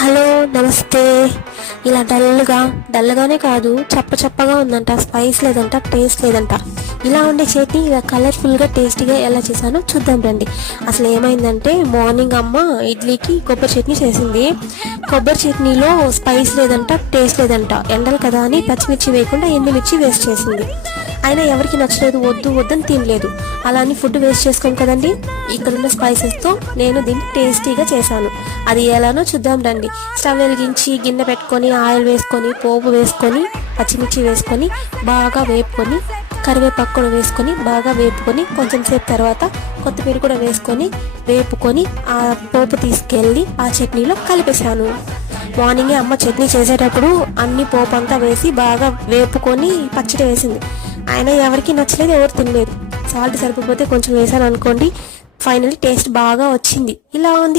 Hello నమస్తే. ఇలా డల్గానే కాదు, చప్పగా ఉందంట, స్పైస్ లేదంట, టేస్ట్ లేదంట. ఇలా ఉండే చట్నీ ఇలా కలర్ఫుల్గా టేస్టీగా ఎలా చేశానో చూద్దాం రండి. అసలు ఏమైందంటే మార్నింగ్ అమ్మ ఇడ్లీకి కొబ్బరి చట్నీ చేసింది. కొబ్బరి చట్నీలో స్పైస్ లేదంట, టేస్ట్ లేదంట. ఎండలు కదా అని పచ్చిమిర్చి వేయకుండా ఎండుమిర్చి వేస్ట్ చేసింది. అయినా ఎవరికి నచ్చలేదు, వద్దని తినలేదు. అలా అని ఫుడ్ వేస్ట్ చేసుకోం కదండి. ఇక్కడున్న స్పైసెస్తో నేను దీన్ని టేస్టీగా చేశాను. అది ఎలానో చూద్దాం రండి. స్టవ్ వెలిగించి గిన్నె పెట్టుకొని ఆయిల్ వేసుకొని పోపు వేసుకొని పచ్చిమిర్చి వేసుకొని బాగా వేపుకొని కరివేపాకు కూడా వేసుకొని బాగా వేపుకొని కొంచెం సేపు తర్వాత కొత్తిమీర కూడా వేపుకొని ఆ పోపు తీసుకెళ్ళి ఆ చట్నీలో కలిపేశాను. మార్నింగే అమ్మ చట్నీ చేసేటప్పుడు అన్ని పోపు అంతా వేసి బాగా వేపుకొని పచ్చడి వేసింది. అయినా ఎవరికి నచ్చలేదు, ఎవరు తినలేదు. సాల్ట్ సరిపోతే కొంచెం వేసాను అనుకోండి. ఫైనల్ టేస్ట్ బాగా వచ్చింది. ఇలా ఉంది